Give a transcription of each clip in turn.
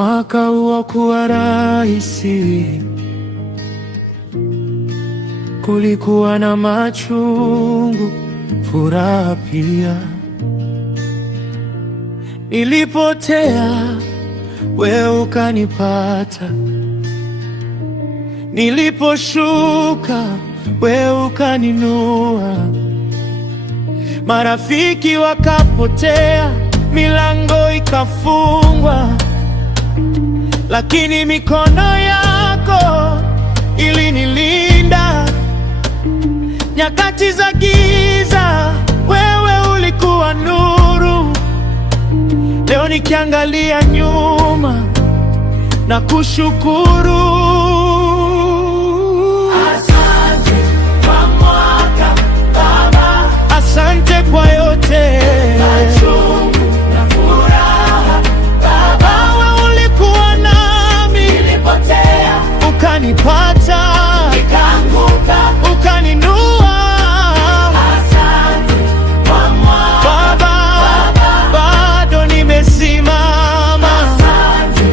Mwaka huo kuwa rahisi, kulikuwa na machungu, furaha pia. Nilipotea, wewe ukanipata. Niliposhuka, wewe ukaninua. Marafiki wakapotea, milango ikafungwa, lakini mikono yako ilinilinda. Nyakati za giza, wewe ulikuwa nuru. Leo nikiangalia nyuma na kushukuru. Asante kwa mwaka Baba, asante kwa yote, machungu na furaha Baba. wewe ulikuwa nami, Nilipotea ukanipata, nikaanguka, ukaninua. asante kwa mwaka Baba, bado nimesimama. asante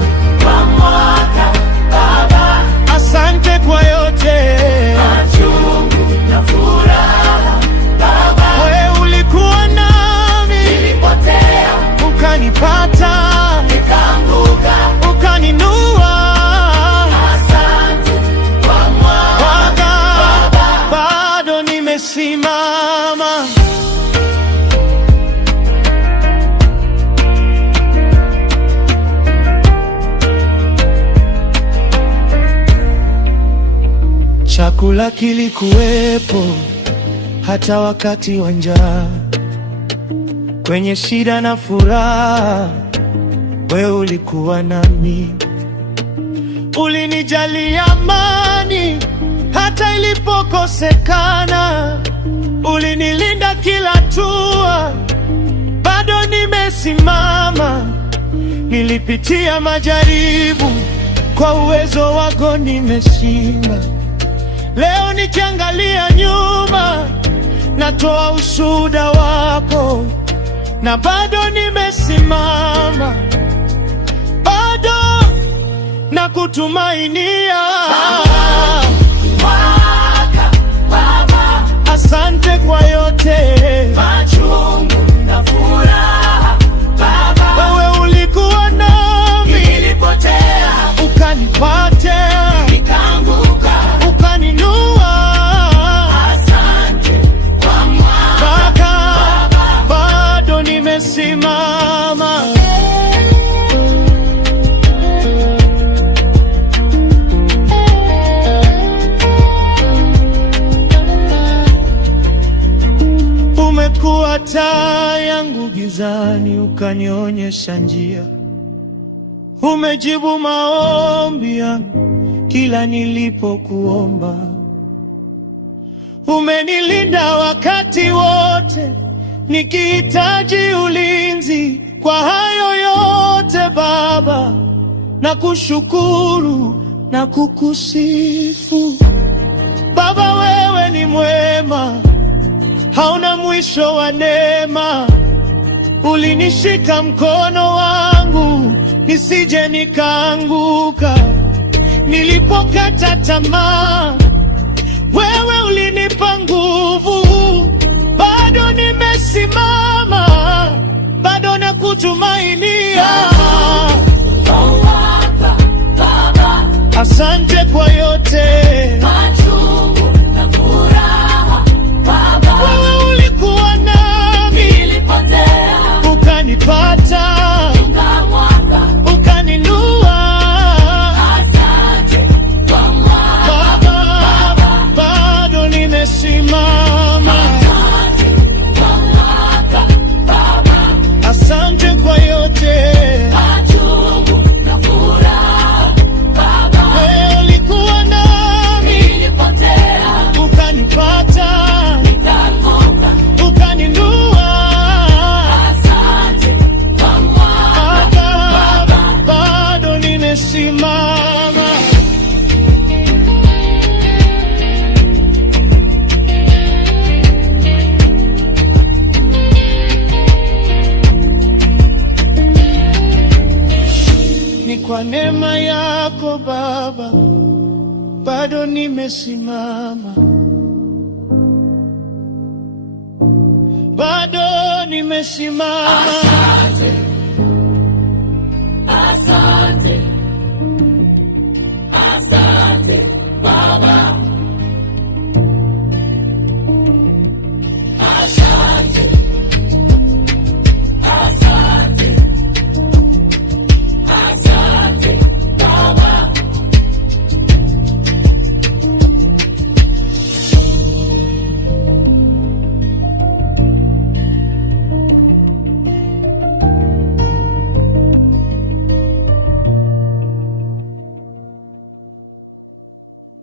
kwa mwaka Baba, Asante kwa yote, machungu na furaha Baba. wewe ulikuwa nami, Nilipotea ukanipata, nikaanguka, ukaninua. asante kwa mwaka Baba, bado nimesimama. Chakula kilikuwepo hata wakati wa njaa, kwenye shida na furaha, wewe ulikuwa nami. Ulinijalia amani hata ilipokosekana, ulinilinda kila hatua, bado nimesimama. Nilipitia majaribu, kwa uwezo wako nimeshinda. Leo nikiangalia nyuma, natoa ushuhuda wako, na bado nimesimama, bado nakutumainia. mwaka Baba, Asante kwa yote, machungu na furaha Baba. wewe ulikuwa nami, Nilipotea ukanipata, nikaanguka, ukaninua. asante kwa mwaka Baba, bado nimesimama. Umekuwa taa yangu gizani, ukanionyesha njia. Umejibu maombi yangu kila nilipokuomba. Umenilinda wakati wote nikihitaji ulinzi. Kwa hayo yote Baba, nakushukuru na kukusifu. Baba, wewe ni mwema, hauna mwisho wa neema. Ulinishika mkono wangu nisije nikaanguka. Nilipokata tamaa, wewe ulinipa nguvu. Bado nimesimama, bado nakutumainia. Asante kwa yote, machungu na furaha Baba. wewe ulikuwa nami, Nilipotea ukanipata, nikaanguka, ukaninua. asante kwa mwaka Baba, bado nimesimama. asante kwa mwaka Baba, Asante kwa yote, machungu na furaha Baba. wewe ulikuwa nami, Nilipotea ukanipata, nikaanguka, ukaninua. asante kwa kwa neema yako Baba, bado nimesimama, bado nimesimama. Asante, asante Baba.